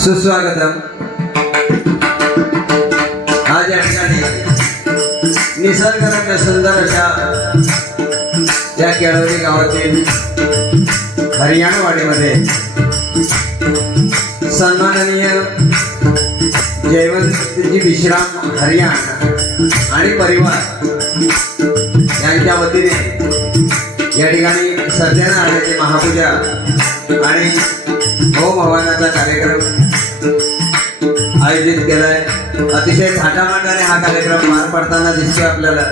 सुस्वागतम। आज या ठिकाणी निसर्गरम्य सुंदर अशा त्या केळवली गावातील हरियाणवाडीमध्ये सन्माननीय जयवंतजी विश्राम हरियाण आणि परिवार यांच्या वतीने या ठिकाणी सत्यनारायणाची महापूजा आणि होम हवनाचा कार्यक्रम आयोजित केलाय। अतिशय थाटामाटाने हा कार्यक्रम पार पडताना दिसतोय आपल्याला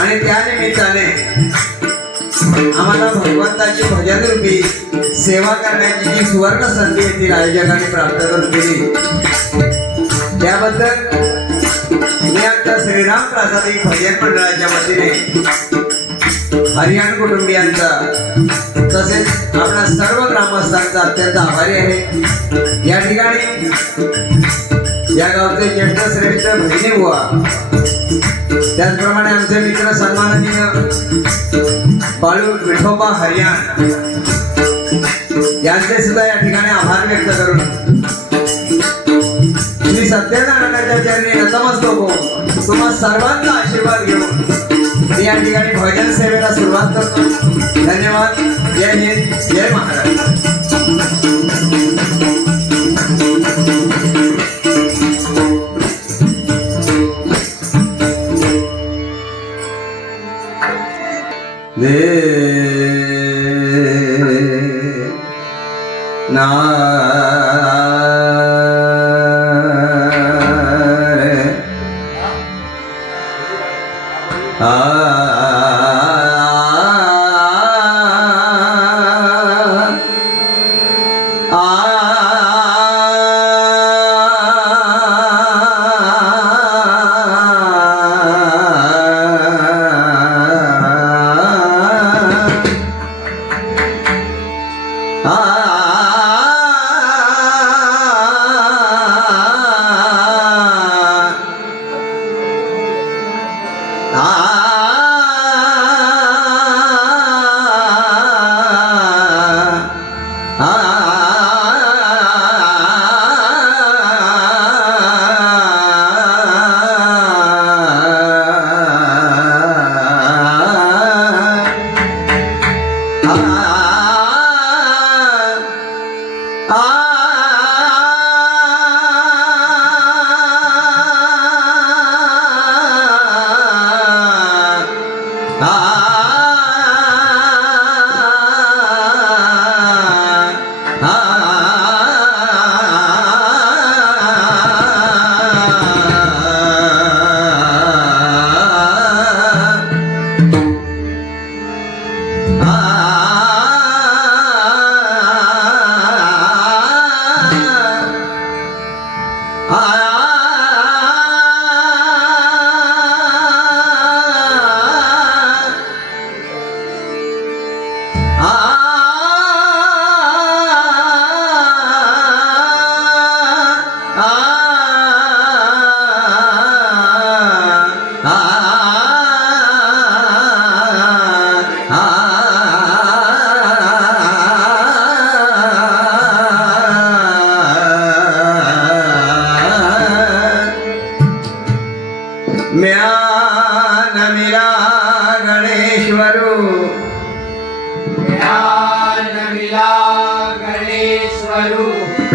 आणि त्या निमित्ताने आम्हाला भगवंताची भजन रूपी सेवा करण्याची जी सुवर्ण संधी येथील आयोजकांनी प्राप्त करून दिली त्याबद्दल मी आमच्या श्रीराम प्रासादिक भजन मंडळाच्या वतीने हरियाण कुटुंबियांचा तसेच आपल्या सर्व ग्रामस्थांचा अत्यंत आभारी आहे। या ठिकाणी या गावचे ज्येष्ठ श्रेष्ठ भगिनी बुवा त्याचप्रमाणे आमचे मित्र सन्माननीय बाळू विठोबा हरियाण यांचे सुद्धा या ठिकाणी आभार व्यक्त करून श्री सत्यनारायणाच्या चरणी नतमस्तक होऊन तुम्हा सर्वांचा आशीर्वाद घेऊन मी या ठिकाणी भजन सेवेला सुरुवात करतो। धन्यवाद। जय हिंद, जय महाराष्ट्र।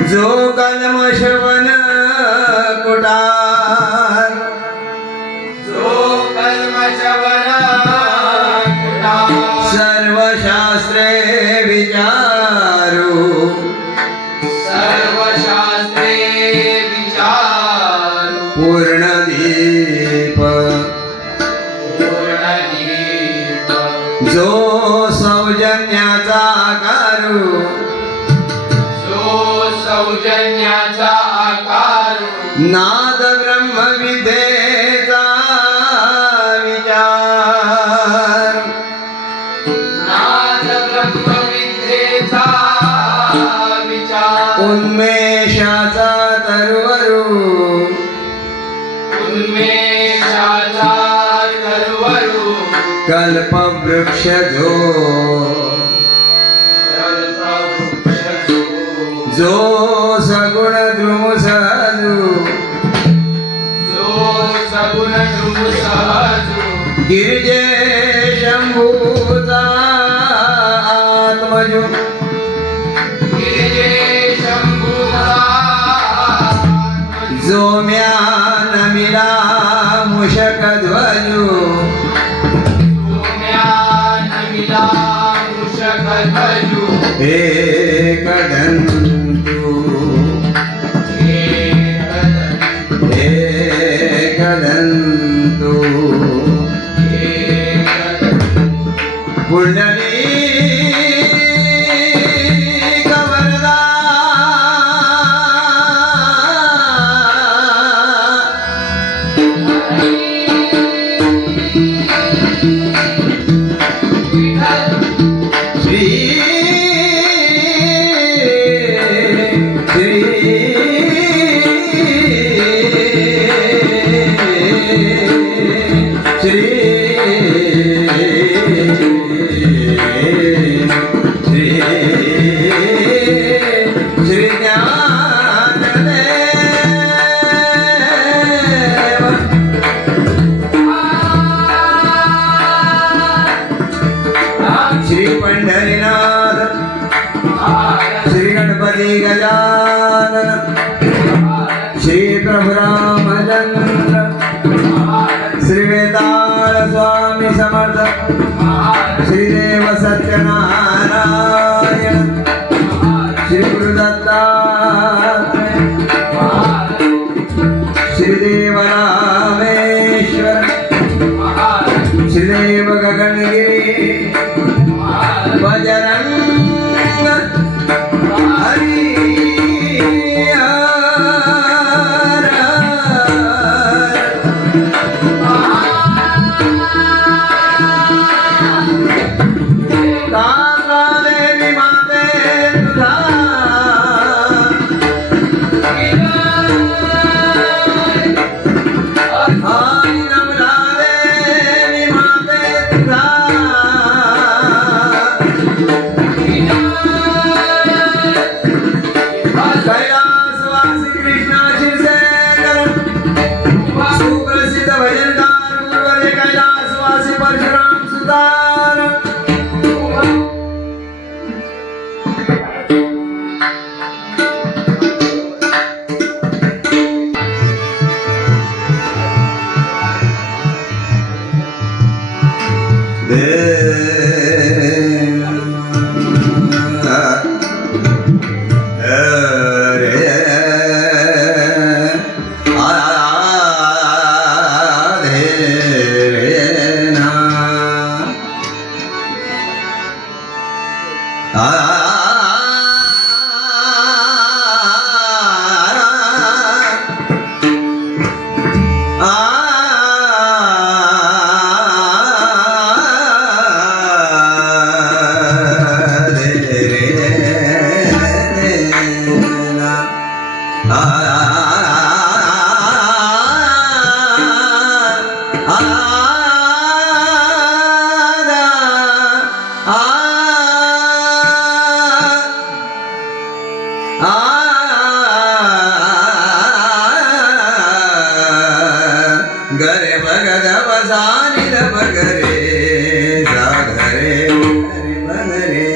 जो कलम श्रवण कुटार, जो कलम श्रवण कुटार, सर्व शास्त्रे विचारू, सर्व शास्त्रे विचारू, पूर्णदीप, पूर्णदीप, जो सौजन्याचा आकारू, सौजन्याचा आकार, नाद ब्रह्म विद्येचा विचार, नाद ब्रह्म विद्येचा विचार, उन्मेषाचा तरुवरू, उन्मेषाचा तरुवरू, कल्पवृक्ष जो सगुण द्रुम सहजू गिरिजे शंभूचा आत्मजो जो म्यान मिला मुशक ध्वजू एकदंतु एकदंतु कुंडली कवरदा श्री श्री पंढरीनाथ श्री गणपती गजानन श्री प्रभु रामचंद्र श्री वेताळ स्वामी समर्थ श्रीदेव सत्यनारायण श्री गुरुदत्तात्रय श्रीदेव रामेश्वर श्रीदेव गगनगिरी बजरंग हरि काकादेवी माते तुझा हरि नमलादेवी माते तुझा कैलासवासी कृष्णा शिवशंकर सुप्रसिद्ध भजनकार गुरुवर्य कैलासवासी परशुराम सुतार गरे भगद बसानी बगरे सागरे बगरे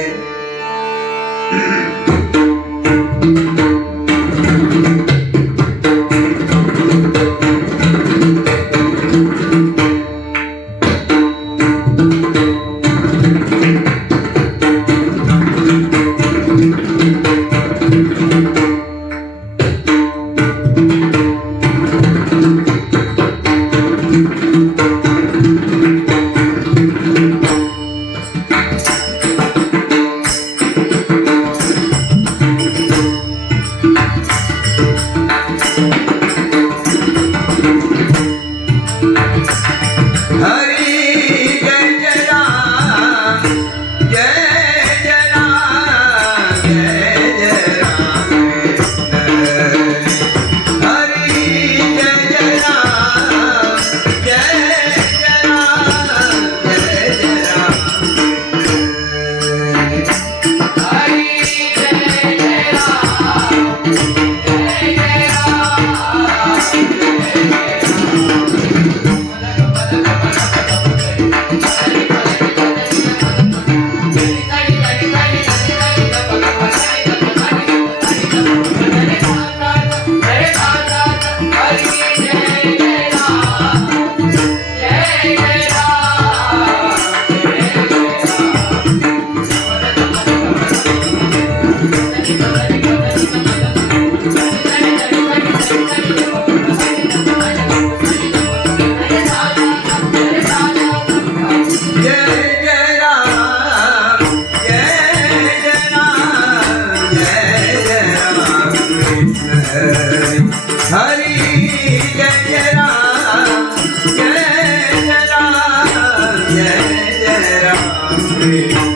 हरी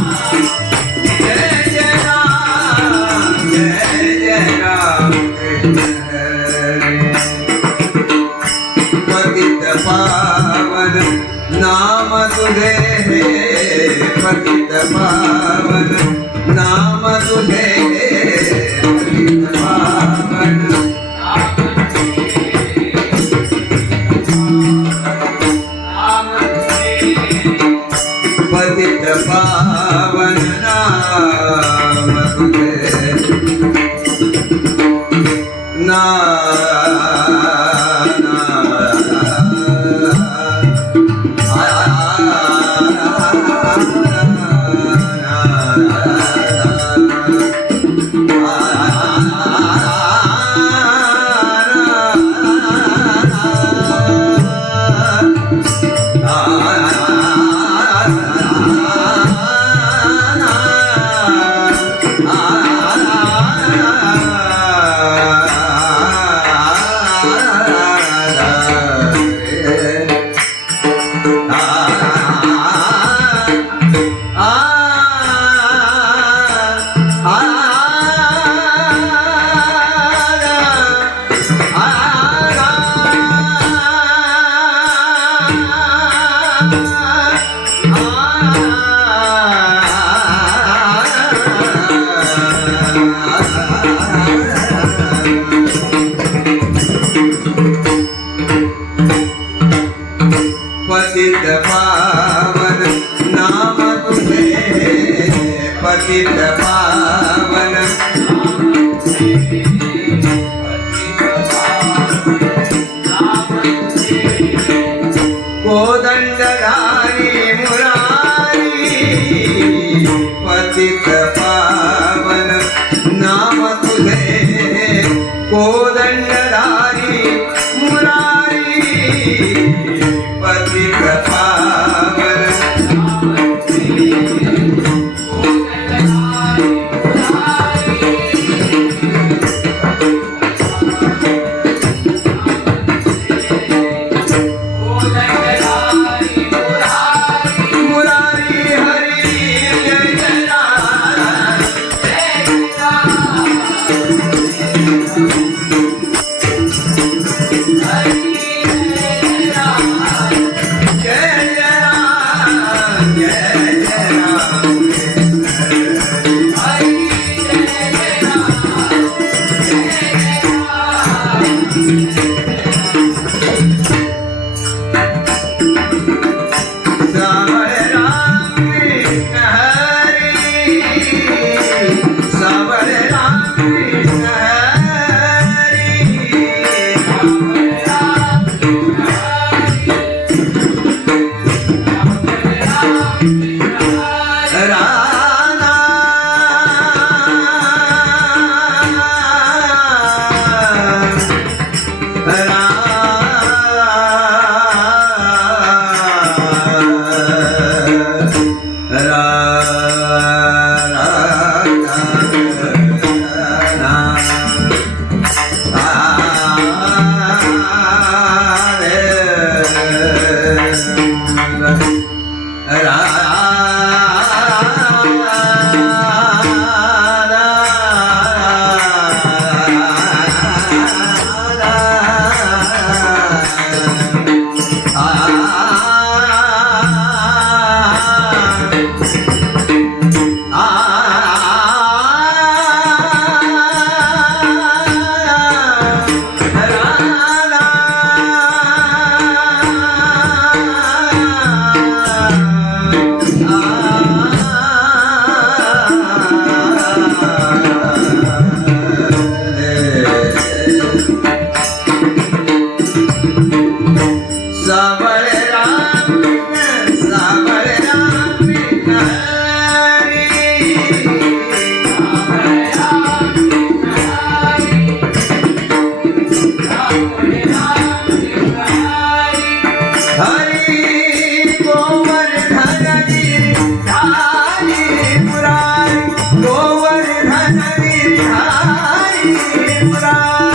जय जय राम जय जय राम पतित पावन नाम तुझे पतित पावन नाम तुझे पतित पावन पतित पावन नाम तुझे पतित पावन नाम तुझे पतित पावन कोदंडधारी मुरारी पतित पावन नाम तुझे कोदंडधारी मुरारी पतित पावन मुरारी हरी जय जय राम जय जय राम जय जय राम सावर राम कृष्ण हरी सावर राम कृष्ण हरी राना हरी गोवर्धन गिरिधारी मुरारी गोवर्धन गिरिधारी मुरारी